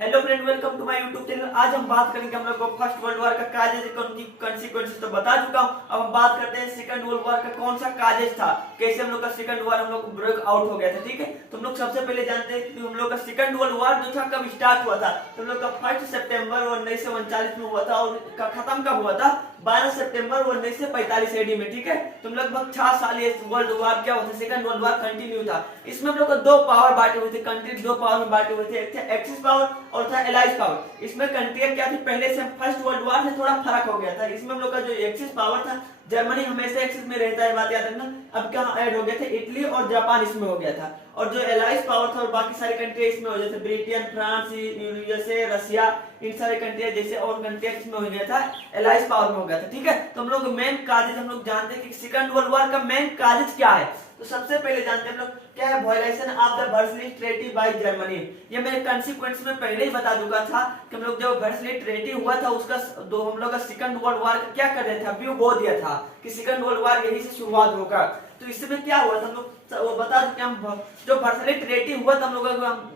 Hello friend, welcome to my YouTube channel. आज हम बात करेंगे हम लोग को फर्स्ट वर्ल्ड वॉर का काजेज कॉन्सिक्वेंसेस तो बता चुका हूँ। अब हम बात करते हैं सेकंड वर्ल्ड वॉर का कौन सा काजेज था, कैसे हम लोग का सेकंड वॉर हम लोग ब्रेक आउट हो गया था। ठीक है, तो हम लोग सबसे पहले जानते हैं कि हम लोग का सेकंड वर्ल्ड वॉर जो था कब स्टार्ट हुआ था। तो हम लोग का 1 सितंबर 1939 में हुआ था और खत्म कब हुआ था 12 सितंबर 1945 एडी में। ठीक है, तो लगभग 6 साल ये वर्ल्ड वॉर क्या होता है, सेकंड वर्ल्ड वॉर कंटिन्यू था। इसमें हम लोग को दो पावर बांटे हुए थे, कंट्री दो पावर में बांटे हुए थे, एक था एक्सिस पावर और था एलाइज पावर। इसमें कंट्री क्या थी, पहले से फर्स्ट वर्ल्ड वॉर से थोड़ा फर्क हो गया था। इसमें हम लोग का जो एक्सिस पावर था, जर्मनी हमेशा एक्सिस में रहता है, बात याद रखना। अब क्या ऐड हो गए थे, इटली और जापान इसमें हो गया था। और जो एलाइज पावर था और बाकी सारी कंट्री इसमें हो गए थे, ब्रिटेन, फ्रांस, यूएसए, रशिया, इन सारे कंट्री जैसे और कंट्री इसमें हो गया था, एलाइज पावर में हो गया था। ठीक है, तो हम लोग मेन काजेज हम लोग जानते हैं कि सेकंड वर्ल्ड वॉर का मेन काजेज क्या है। तो सबसे पहले जानते हैं हम लोग क्या है, violation of the Versailles treaty by Germany. ये मैं कॉन्सिक्वेंस में पहले ही बता चुका था कि हम लोग जब वर्सलिस ट्रीटी हुआ था उसका दो हम लोग का सेकंड वर्ल्ड वॉर क्या कर रहे थे, व्यू बो दिया था कि सेकंड वर्ल्ड वॉर यही से शुरुआत होगा। तो इसमें क्या हुआ था हम लोग वो बता चुके हम, जो वर्सलिस ट्रीटी हुआ था हम लोग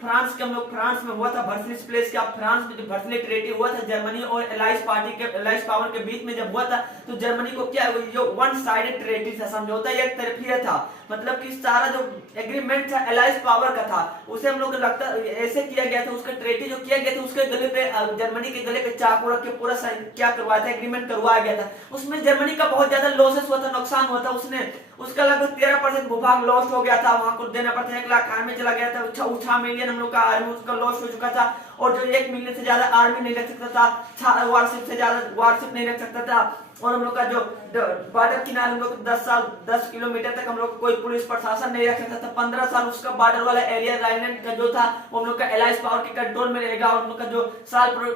फ्रांस के हम लोग फ्रांस में हुआ था, वर्सलिस प्लेस क्या फ्रांस में जो वर्सलिस ट्रीटी हुआ था जर्मनी और एलाइज पावर के बीच में जब हुआ था, तो जर्मनी को क्या जो वन साइडेड ट्रीटी था, समझौता एक तरफी था। मतलब कि सारा जो एग्रीमेंट था एलाइज पावर का था, उसे हम लोग को लगता ऐसे किया गया था, उसका ट्रीटी जो किया गया था उसके गले पे जर्मनी के गले पे चाकू रख के पूरा क्या करवाया था, एग्रीमेंट करवाया गया था। उसमें जर्मनी का बहुत ज्यादा लॉसेस हुआ था, नुकसान हुआ था। उसने उसका लगभग 13% भूभाग लॉस हो गया था, वहां को देना पड़ता 1 लाख आर्मी चला गया था, 6 मिलियन हम लोग का आर्मी उसका लॉस हो चुका था। और जो 1 मिलियन से ज्यादा आर्मी नहीं रख सकता था, वारशिप से ज्यादा वारशिप नहीं रख सकता था। और हम लोग का जो बॉर्डर किनारे हम लोग 10 किलोमीटर तक हम लोग कोई पुलिस प्रशासन नहीं रख सकता था। 15 साल उसका बॉर्डर वाला एरिया राइनलैंड का जो था वो हम लोग का एलाइज पावर के कंट्रोल में रहेगा। और हम लोग का जो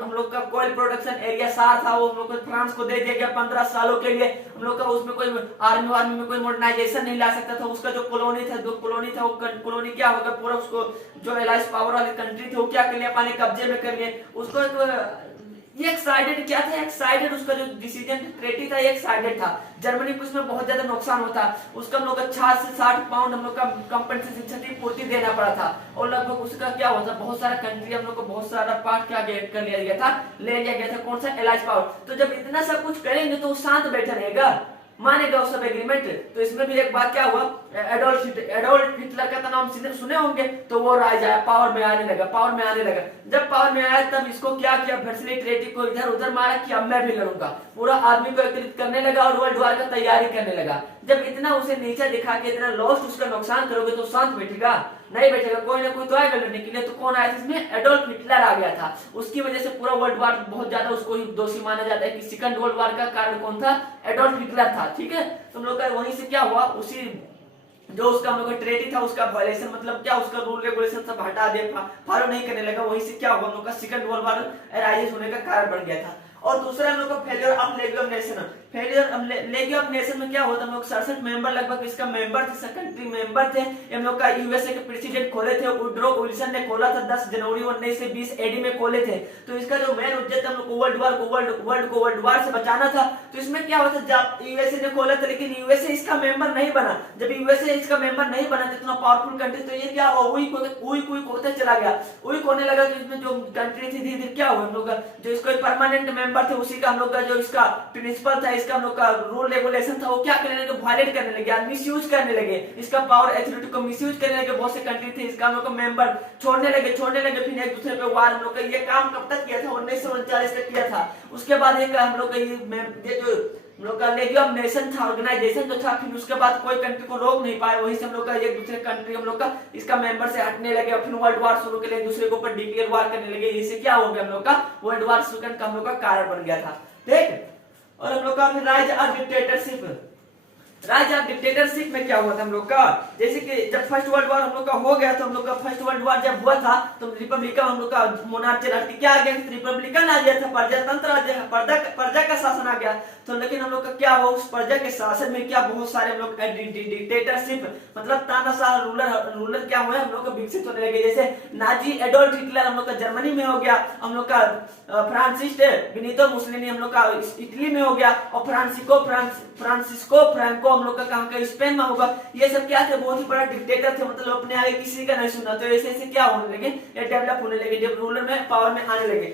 हम लोग का कोयल प्रोडक्शन एरिया सार था वो हम लोग को फ्रांस को दे दिया गया 15 सालों के लिए। हम लोग का उसमें कोई आर्मी में कोई मॉडर्नाइजेशन नहीं ला सकता था। उसका जो कॉलोनी था वो कॉलोनी क्या होगा, पूरा उसको जो एलाइज पावर वाली कंट्री थे वो क्या कर लिया, पानी कब्जे में कर लिए उसको। एक साइडेड क्या था, एक साइडेड उसका जो डिसीजन ट्रीटी था एक साइडेड था। जर्मनी को उसमें बहुत ज्यादा नुकसान होता, उसका हम लोग का 60 से 60 पाउंड हम लोग का कंपनसेशन क्षतिपूर्ति देना पड़ा था। और लगभग उसका क्या होता, बहुत सारा कंट्री हम लोग को बहुत सारा पार्ट क्या कर लिया गया था, ले लिया गया था। कौन सा, एलाइज पावर। तो जब इतना सब कुछ करेंगे तो वो शांत बैठा रहेगा, मानेगा उस सब एग्रीमेंट। तो इसमें भी एक बात क्या हुआ, एडोल्फ हिटलर का तो नाम सुने होंगे, तो वो राजा पावर में आने लगा। जब पावर में आया तब इसको क्या किया, वर्सलिस ट्रीटी को इधर उधर मारा कि अब मैं भी लड़ूंगा, पूरा आर्मी को एकत्रित करने लगा और वर्ल्ड वॉर का तैयारी करने लगा। जब इतना उसे नीचे दिखा के इतना लॉस्ट उसका नुकसान करोगे तो शांत बैठेगा, नहीं बैठेगा। कोई ना कोई तो आएगा लड़ने के लिए। तो कौन आया था इसमें, एडोल्फ हिटलर आ गया था। उसकी वजह से पूरा वर्ल्ड वॉर बहुत ज्यादा उसको ही दोषी माना जाता है कि सेकंड वर्ल्ड वॉर का कारण कौन था, एडोल्फ हिटलर था। ठीक है, तो हम लोग का वहीं से क्या हुआ, उसी जो उसका हम लोग का ट्रीटी था उसका वायलेशन, मतलब क्या उसका रूल रेगुलेशन सब हटा दिया, फॉलो नहीं करने लगा। वहीं से क्या हुआ, हम लोग का सेकंड वर्ल्ड वॉर अराइज होने का कारण बन गया था। और दूसरा हम लोग का फेलियर ऑफ लेगी ऑफ नेशन। लेगी ऑफ नेशन में क्या होता है, हम लोग 67 मेंबर लगभग इसका मेंबर थे, कंट्री मेंबर थे। हम लोग का यूएसए के प्रेसिडेंट खोले थे, वुड्रो विल्सन ने खोला था 10 जनवरी 1920 एडी में खोले थे। तो इसका जो मेन उद्देश्य हम लोग को वर्ल्ड वॉर से बचाना था। तो इसमें क्या होता है, यूएसए ने खोला था लेकिन यूएसए इसका मेंबर नहीं बना। जब यूएसए इसका मेंबर नहीं बना, इतना पावरफुल कंट्री, तो ये क्या वीक होते चला गया, वीक होने लगा। तो इसमें जो कंट्री थी धीरे धीरे क्या हुआ, हम लोग जो इसको परमानेंट मेंबर थे उसी का हम लोग का जो इसका प्रिंसिपल था, इसका हम लोग का रूल रेगुलेशन था, वो क्या करने लगे, वायलेट करने लगे, मिसयूज करने लगे, इसका पावर अथॉरिटी को मिसयूज करने लगे। बहुत से कंट्री थे इसका हम लोग का मेंबर छोड़ने लगे। फिर एक दूसरे पे वार हम लोग का ये काम कब तक किया था, 1939 तक किया था। उसके बाद एक हम लोग का ये जो हम लोग का लेगी ऑफ नेशन था, ऑर्गेनाइजेशन जो था, फिर उसके बाद कोई कंट्री को रोक नहीं पाए। वहीं से हम लोग का एक दूसरे कंट्री हम लोग का इसका मेंबर से हटने लगे और फिर वर्ल्ड वॉर शुरू के लिए एक दूसरे के ऊपर डिक्लेयर वॉर करने लगे। इससे क्या हो गया, हम लोग का वर्ल्ड वॉर शुरू का हम लोग का कारण बन गया था। ठीक, और हम लोग का फिर राइज ऑफ डिक्टेटरशिप में क्या हुआ था हम लोग का, जैसे कि जब फर्स्ट वर्ल्ड वॉर हम लोग का हो गया तो हम लोग का फर्स्ट वर्ल्ड वॉर जब हुआ था तो रिपब्लिकन हम लोग का मोनार्ची क्या आ गया, रिपब्लिकन आ गया था, प्रजातंत्र आ गया, प्रजा का शासन आ गया। तो लेकिन हम लोग का क्या हुआ, उस प्रजा के शासन में क्या बहुत सारे हम लोग डिक्टेटरशिप मतलब तानाशाह रूलर क्या हुए हम लोग का विकसित होने लगे। जैसे नाजी एडोल्फ हिटलर हम लोग का जर्मनी में हो गया, हम लोग का फ्रांसिस्को बेनितो मुसोलिनी हम लोग का इटली में हो गया, और फ्रांसिस्को फ्रैंको वो हम लोग का कहाँ का स्पेन में होगा। ये सब क्या थे, बहुत ही बड़ा डिक्टेटर थे, मतलब अपने आगे किसी का नहीं सुना। तो ऐसे ऐसे क्या होने लगे, ये डेवलप होने लगे, जब रूलर में पावर में आने लगे,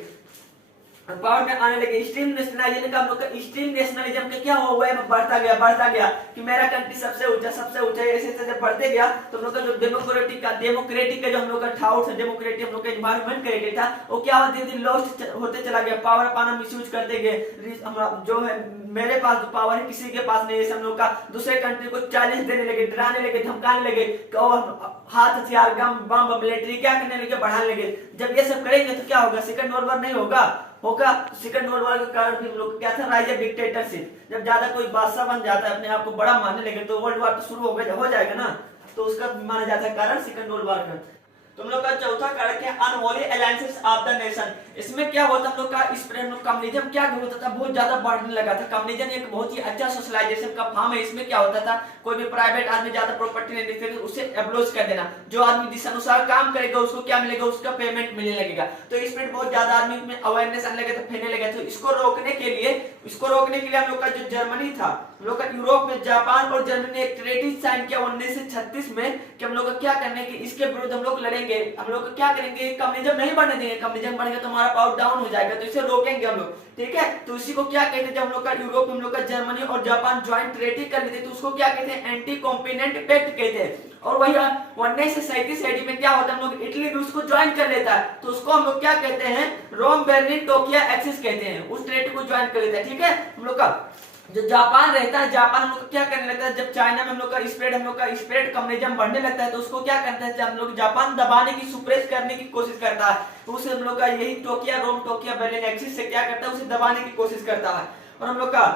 पावर में आने लगे। एक्सट्रीम नेशनलिज्म का हम लोग का एक्सट्रीम नेशनलिज्म का क्या हुआ है, बढ़ता गया कि मेरा कंट्री सबसे ऊंचा ऐसे ऐसे जब बढ़ते गया तो हम लोग का जो डेमोक्रेटिक का जो हम लोग का ठाउट था, डेमोक्रेटिक हम लोग का एनवायरमेंट क्रिएटेड था, वो क्या हुआ, धीरे धीरे लॉस्ट होते चला गया। पावर पाना मिसयूज करते गए, जो है मेरे पास जो पावर है किसी के पास नहीं है। हम लोग का दूसरे कंट्री को चैलेंज देने लगे, डराने लगे, धमकाने लगे, हाथ हथियार बम मिलिट्री क्या करने लगे, बढ़ाने लगे। जब ये सब करेंगे तो क्या होगा, सेकंड वर्ल्ड वॉर नहीं होगा। सेकंड वर्ल्ड वॉर के कारण भी हम लोग क्या था, राइज ऑफ डिक्टेटरशिप। जब ज्यादा कोई बादशाह बन जाता है, अपने आप को बड़ा मानने लगे, तो वर्ल्ड वॉर तो शुरू हो जाएगा ना। तो उसका माना जाता है कारण सेकंड वर्ल्ड वॉर का। तुम लोग का चौथा कारक है unholy alliances of the nation. इसमें क्या होता हम लोग का स्प्रेड कम्युनिज्म क्या होता था, बहुत ज्यादा बढ़ने लगा था। कम्युनिज्म एक बहुत ही अच्छा सोशलाइजेशन का फॉर्म है। इसमें क्या होता था, कोई भी प्राइवेट आदमी ज्यादा प्रॉपर्टी नहीं देते, उसे एब्लोज कर देना। जो आदमी जिस अनुसार काम करेगा उसको क्या मिलेगा, उसका पेमेंट मिलने लगेगा। तो इसमें बहुत ज्यादा आदमी में अवेयरनेस आने लगे, तो फैलने लगे। तो इसको रोकने के लिए हम लोग का जो जर्मनी था, हम लोग का यूरोप में जापान और जर्मनी ने एक ट्रीटी साइन किया 1936 में कि हम लोग क्या करने की इसके विरुद्ध हम लोग लड़ेंगे। हम लोग क्या करेंगे, कम्युनिज्म नहीं बढ़ने देंगे। कम्युनिज्म बढ़ेगा तो हमारा पावर डाउन हो जाएगा, तो इसे रोकेंगे हम लोग, ठीक है। तो इसी को क्या कहते हैं, जब हम लोग का यूरोप में हम लोग का जर्मनी और जापान ज्वाइंट ट्रीटी कर लेते तो उसको क्या कहते हैं, एंटी कॉम्पिनेंट पैक्ट कहते हैं। और वही 1937 में क्या होता है, हम लोग इटली भी उसको ज्वाइन कर लेता है, तो उसको हम लोग क्या कहते हैं, रोम बर्लिन टोक्यो एक्सिस कहते हैं। उस ट्रीटी को ज्वाइन कर लेता है, ठीक है। हम लोग का जो जापान रहता है, जापान हम लोग क्या करने लगता है, जब चाइना में हम लोग का स्प्रेड कम्युनिज्म बढ़ने लगता है, तो उसको क्या करता है, हम लोग जापान दबाने की, सुप्रेस करने की कोशिश करता है। तो उसे हम लोग का यही टोक्यो बर्लिन एक्सिस से क्या करता है, उसे दबाने की कोशिश करता है। और हम लोग का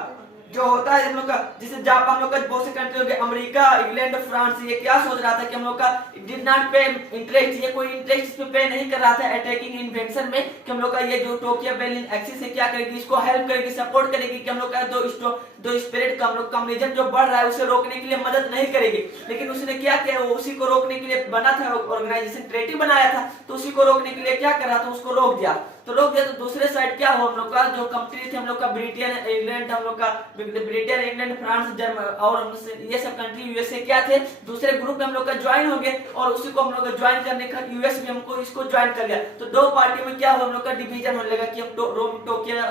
जो होता है हम लोग का, जैसे जापान, हम लोग का बहुत से कंट्री हो गए, अमेरिका, इंग्लैंड, फ्रांस, ये क्या सोच रहा था कि हम लोग का डिड नॉट पे इंटरेस्ट, ये कोई इंटरेस्ट पे नहीं कर रहा था अटैकिंग इन्वेंशन में, कि हम लोग का ये जो टोक्यो बर्लिन एक्सिस है क्या करेगी, इसको हेल्प करेगी, सपोर्ट करेगी, कि हम लोग का दो स्पिरिट का हम लोग कम्युनिज्म जो बढ़ रहा है उसे रोकने के लिए मदद नहीं करेगी। लेकिन उसने क्या किया, वो उसी को रोकने के लिए बना था ऑर्गेनाइजेशन, ट्रीटी बनाया था, तो उसी को रोकने के लिए क्या कर रहा था, उसको रोक दिया। तो दूसरे साइड क्या हो, हम लोग का जो कंट्री थे, हम लोग का ब्रिटेन, इंग्लैंड, हम लोग का ब्रिटेन, इंग्लैंड, फ्रांस, जर्मनी और ये सब कंट्री, यूएसए क्या थे, दूसरे ग्रुप में हम लोग का ज्वाइन हो गए। और उसी को हम लोग का ज्वाइन करने का यूएस भी हमको इसको ज्वाइन कर लिया। तो दो पार्टी में क्या हुआ, हम लोग का डिवीजन होने लगा कि हम रोम टोक्यो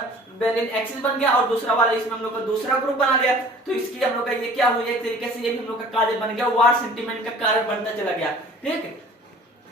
बर्लिन एक्सिस बन गया और दूसरा वाला इसमें हम लोग का दूसरा ग्रुप बना लिया। तो इसकी हम लोग का ये क्या हुआ, एक तरीके से ये भी हम लोग का कार्य बन गया, वार सेंटिमेंट का कारण बनता चला गया, ठीक है।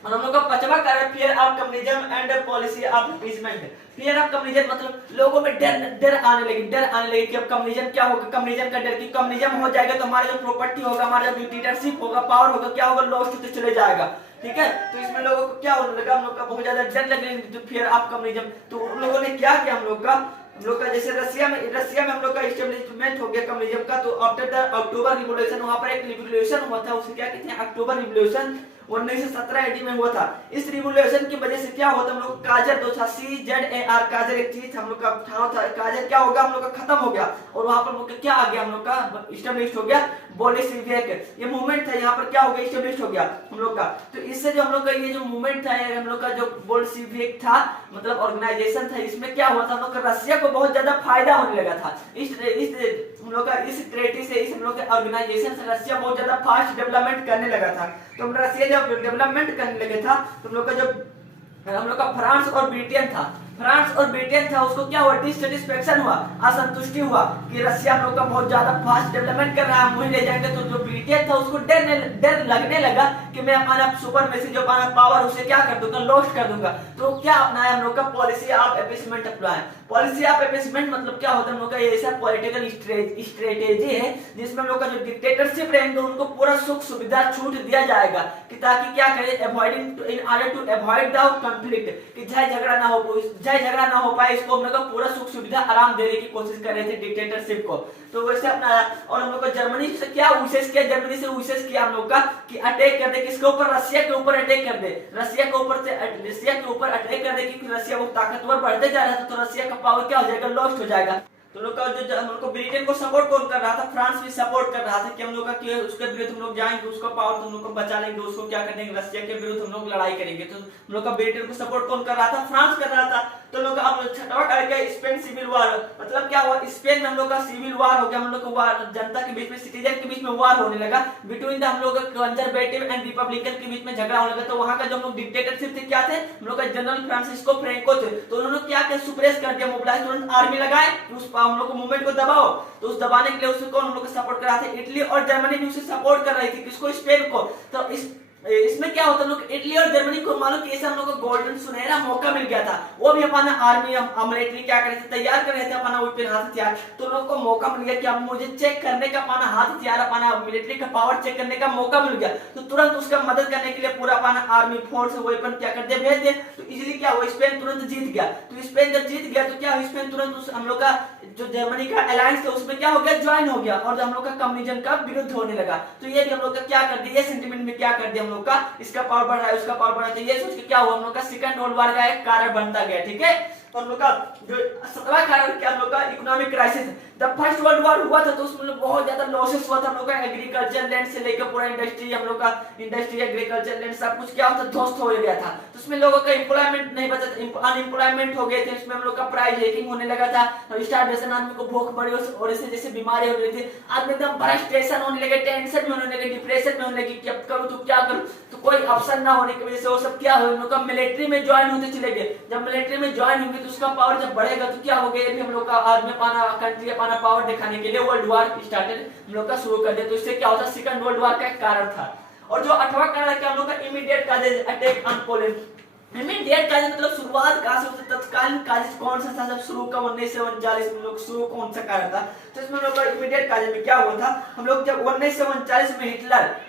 और हम लोग का पांचवा कारण fear of communism and policy of appeasement. Fear of communism मतलब लोगों में डर आने लगी कि अब कम्युनिज्म क्या होगा, कम्युनिज्म का डर कि कम्युनिज्म हो जाएगा तो हमारा जो प्रॉपर्टी होगा, हमारा जो डिक्टेटरशिप होगा, पावर होगा, क्या होगा, लॉस्ट होते चले जाएगा, ठीक है। तो इसमें लोगों को क्या होने लगा, हम लोग का बहुत ज्यादा डर लगने लगा, फियर ऑफ कम्युनिज्म। तो उन लोगों ने क्या किया, हम लोग का जैसे रसिया में हम लोग का एस्टेब्लिशमेंट हो गया कम्युनिज्म का। तो आफ्टर द अक्टूबर रिवॉल्यूशन, वहां पर एक रिवॉल्यूशन हुआ था, उसे क्या कहते हैं, अक्टूबर रिवॉल्यूशन 1917 AD में हुआ था। इस रिवॉल्यूशन की वजह से क्या होता, हम लोग काजर दो था, CZAR काजर एक चीज हम लोग का ठाव था, काजर क्या होगा, हम लोग का खत्म हो गया। और वहां पर हम लोग का क्या आ गया, हम लोग का इस्टेब्लिश हो गया बोल्शेविक, ये मूवमेंट था, यहाँ पर क्या हो गया, इस्टेब्लिश हो गया हम लोग का। तो इससे जो हम लोग का ये जो मूवमेंट था, हम लोग का जो बोल्शेविक था, मतलब ऑर्गेनाइजेशन था, इसमें क्या हुआ था, हम लोग का रसिया को बहुत ज्यादा फायदा होने लगा था। हम लोग का इस ट्रीटी से, इस हम लोग के ऑर्गेनाइजेशन से रसिया बहुत ज्यादा फास्ट डेवलपमेंट करने लगा था। तो रसिया जब डेवलपमेंट करने लगे था, तो हम लोग का फ्रांस और ब्रिटेन था, उसको क्या हुआ, डिससैटिस्फैक्शन हुआ, असंतुष्टि हुआ कि रसिया हम लोग का बहुत ज्यादा फास्ट डेवलपमेंट कर रहा है, मुझे ले जाएंगे। तो जो ब्रिटेन था उसको डर लगने लगा कि मैं अपना सुपरमेसी जो अपना पावर उसे क्या कर दूंगा, लॉस्ट कर दूंगा। तो क्या अपनाया हम लोग का, policy of appeasement apply. Policy of appeasement मतलब क्या होता है, हम लोग का ऐसा पॉलिटिकल स्ट्रेटेजी है जिसमें हम लोग का जो डिक्टेटरशिप रहेंगे उनको पूरा सुख सुविधा छूट दिया जाएगा, कि ताकि क्या करे, avoiding in order to avoid the conflict, कि झगड़ा ना हो पाए, इसको हम लोग का पूरा सुख सुविधा आराम देने की कोशिश कर रहे थे डिक्टेटरशिप को। तो वैसे अपनाया। और हम लोग को जर्मनी से क्या विशेष किया, जर्मनी से विशेष किया हम लोग का कि अटैक कर दे, किसके ऊपर, रसिया के ऊपर अटैक कर दे, रसिया के ऊपर अटैक कर दे, क्योंकि रसिया वो ताकतवर बढ़ते जा रहा था, तो रसिया का पावर क्या हो जाएगा, लॉस्ट हो जाएगा। तो लोग का हम लोग को ब्रिटेन को सपोर्ट कौन कर रहा था, फ्रांस भी सपोर्ट कर रहा था कि हम लोग का कि उसके विरुद्ध हम लोग जाएंगे, उसका पावर हम लोग को बचा लेंगे, उसको क्या करेंगे, रशिया के विरुद्ध हम लोग लड़ाई करेंगे। तो हम लोग का ब्रिटेन को सपोर्ट कौन कर रहा था, फ्रांस कर रहा था। तो लोग अब छठवा करके स्पेन सिविल वार, मतलब क्या हुआ, स्पेन में हम लोग का सिविल वार हो गया, हम लोग को वार, जनता के बीच में, सिटीजन के बीच में वार होने लगा बिटवीन द हम लोग कंजर्वेटिव एंड रिपब्लिकन के बीच में झगड़ा होने लगा। तो वहां का जो हम लोग डिक्टेटरशिप थे क्या थे, हम लोग का जनरल फ्रांसिस्को फ्रैंको थे। तो उन्होंने क्या किया, सुप्रेस कर दिया, मोबिलाइज तुरंत आर्मी लगाए, उस हम लोग को मूवमेंट को दबाओ। तो उस दबाने के लिए उसको कौन हम लोग सपोर्ट कर रहा था, इटली और जर्मनी भी उसे सपोर्ट कर रही थी, किसको, स्पेन को। तो इसमें क्या होता है, लोग इटली और जर्मनी को मालूम कि ऐसा हम लोग को गोल्डन सुनहरा मौका मिल गया था, वो भी अपना आर्मी मिलिट्री क्या कर रहे थे, तैयार कर रहे थे अपना वेपन, हाथ हथियार। तो लोग को मौका मिल गया कि अब मुझे चेक करने का, अपना हाथ हथियार, अपना मिलिट्री का पावर चेक करने का मौका मिल गया। तो तुरंत उसका मदद करने के लिए पूरा अपना आर्मी फोर्स वेपन क्या कर दिया, भेज दिया। तो इजीली क्या हुआ, स्पेन तुरंत जीत गया। तो स्पेन जब जीत गया तो क्या, स्पेन तुरंत हम लोग का जो जर्मनी का अलायंस था उसमें क्या हो गया, ज्वाइन हो गया, और हम लोग का कम्युनिज्म का विरुद्ध होने लगा। तो ये भी हम लोग का क्या कर दिया, ये सेंटिमेंट में क्या कर दिया हम लोग का, इसका पावर बढ़ रहा है, उसका पावर बढ़ रहा है। तो ये सोच के क्या हुआ, हम लोग का सेकंड वर्ल्ड वॉर का एक कारण बनता गया। ठीक है, तो हम लोग का जो 7वां कारण क्या, हम लोग का इकोनॉमिक क्राइसिस। जब फर्स्ट वर्ल्ड वॉर हुआ था तो उसमें बहुत ज्यादा लॉसेस हुआ था, हम लोग का एग्रीकल्चर लैंड से लेकर पूरा इंडस्ट्री, हम लोग का इंडस्ट्री, एग्रीकल्चर लैंड सब कुछ क्या होता, ध्वस्त हो गया था। तो उसमें लोगों का एम्प्लॉयमेंट नहीं बचा था, अनएम्प्लॉयमेंट हो गए थे, इसमें हम लोग का प्राइस हाइकिंग होने लगा था, स्टारवेशन, आदमी को भूख मरी और इससे जैसे बीमारी हो रही थी, आदमी एकदम फ्रस्ट्रेशन होने लगे, टेंशन में होने लगे, डिप्रेशन में होने लगे, क्या करूं तो क्या करूं। तो कोई ऑप्शन ना होने की वजह से वो सब क्या हो, हम लोग का मिलिट्री में ज्वाइन होते चले गए। जब मिलिट्री में ज्वाइन होंगे तो उसका पावर जब बढ़ेगा तो क्या हो गया, हम लोग का आर्मी पाना, कंट्री पाना पावर दिखाने के लिए वर्ल्ड वॉर स्टार्टेड हम लोग का शुरू कर दिया। तो इससे क्या होता, सेकंड वर्ल्ड वॉर का एक कारण था। और जो 8वां कारण है, हम लोग का immediate causes attack on Poland. Immediate causes मतलब शुरुआत कहां से होती, तत्कालीन काजेज कौन सा था, जब शुरू का 1939 में लोग शुरू कौन सा कारण था। तो इसमें लोग इमीडिएट काजेज में क्या हुआ था, हम लोग जब 1939 में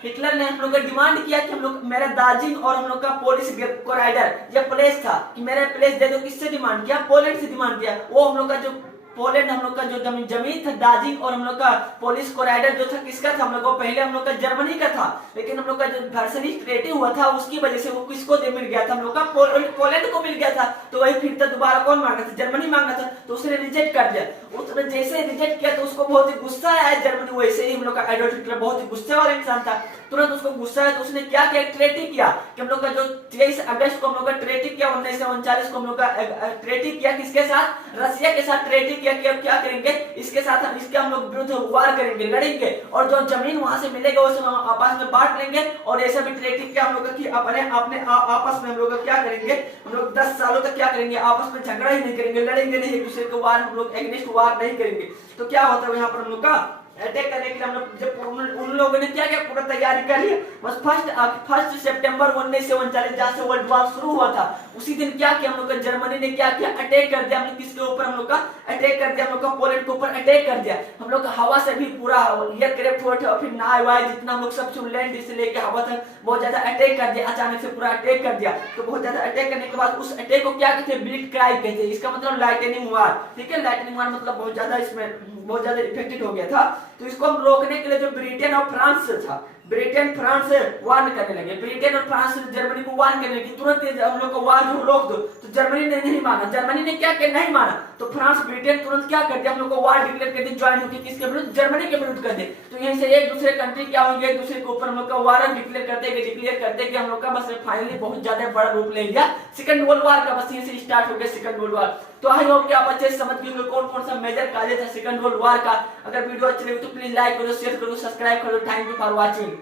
हिटलर ने हम लोग का डिमांड किया कि हम लोग, मेरा दार्जिलिंग और हम लोग का पोलिश कोराइडर ये प्लेस था कि मेरा प्लेस दे दो, किससे डिमांड किया, पोलैंड से डिमांड किया। वो हम लोग का जो पोलैंड, हम लोग का जो जमीन था दार्जिलिंग और हम लोग का पोलिश कोराइडर जो था किसका था, हम लोग को पहले हम लोग का जर्मनी का था, लेकिन हम लोग का जो वर्साइल्स ट्रीटी हुआ था उसकी वजह से वो किसको मिल गया था, हम लोग का पोलैंड को मिल गया था। तो वही फिर दोबारा कौन मांगा था, जर्मनी मांगा था। तो उसने रिजेक्ट कर दिया। उसने जैसे रिजेक्ट किया तो उसको बहुत ही गुस्सा आया जर्मनी, वैसे ही हम लोग का एडोल्फ हिटलर बहुत ही गुस्से वाला इंसान था। तुरंत उसको गुस्सा है तो उसने क्या किया, ट्रीटी किया कि हम लोग का जो 23 अगस्त को हम लोग का ट्रीटी किया, 1939 को हम लोग का ट्रीटी किया, किसके साथ, रशिया के साथ ट्रीटी किया कि अब क्या करेंगे, इसके साथ इसके हम लोग विरुद्ध वार करेंगे, लड़ेंगे, और जो जमीन वहां से मिलेगा उसे हम आपस में बांट लेंगे। और ऐसा भी ट्रीटी किया हम लोग का कि अपने आपस में हम लोग क्या करेंगे, हम लोग 10 सालों तक क्या करेंगे, आपस में झगड़ा ही नहीं करेंगे, लड़ेंगे नहीं एक दूसरे को, वार हम लोग एग्नेस्ट वार नहीं करेंगे। तो क्या होता है यहाँ पर हम लोग का अटैक करने के लिए हम लोग, जब उन लोगों ने क्या क्या पूरा तैयारी कर ली, बस फर्स्ट सितंबर 1939 जहां से वर्ल्ड वॉर शुरू हुआ था उसी दिन क्या किया हम लोग का, जर्मनी ने क्या किया, अटैक कर दिया। हम लोग किसके ऊपर, हम लोग का अटैक कर दिया, हम लोग का पोलैंड के ऊपर अटैक कर दिया। हम लोग का हवा से भी पूरा एयरक्राफ्ट हुआ था, फिर नाव वाय जितना हम लोग सब लैंड से लेके हवा तक बहुत ज्यादा अटैक कर दिया, अचानक से पूरा अटैक कर दिया। तो बहुत ज्यादा अटैक करने के बाद उस अटैक को क्या कहते हैं, ब्लिट्ज क्राइग कहते हैं, इसका मतलब लाइटनिंग वार। ठीक है, लाइटनिंग वार मतलब बहुत ज्यादा इसमें बहुत ज्यादा इफेक्टेड हो गया था। तो इसको हम रोकने के लिए जो ब्रिटेन और फ्रांस था, ब्रिटेन फ्रांस से वार्न करने लगे, ब्रिटेन और फ्रांस जर्मनी को वार्न करने लगे तुरंत हम लोग को वार जो रोक दो। तो जर्मनी ने नहीं माना, जर्मनी ने क्या किया, नहीं माना। तो फ्रांस ब्रिटेन तुरंत क्या कर दिया, हम लोग को वार डिक्लेयर कर दी, ज्वाइन होकर किसके विरुद्ध, जर्मनी के विरुद्ध कर दे। तो यहीं से एक दूसरे कंट्री क्या होंगे, एक दूसरे के ऊपर हम लोग का वार डिक्लेयर करते कि हम लोग का बस फाइनली बहुत ज्यादा बड़ा रूप ले लिया सेकंड वर्ल्ड वॉर का, बस यहीं से स्टार्ट हो गया सेकंड वर्ल्ड वॉर। तो आई होप कि आप अच्छे से समझ गए कौन कौन सा मेजर काजेज है सेकंड वर्ल्ड वॉर का। अगर वीडियो अच्छी लगी तो प्लीज लाइक करो, शेयर करो, सब्सक्राइब करो। Thank you for watching.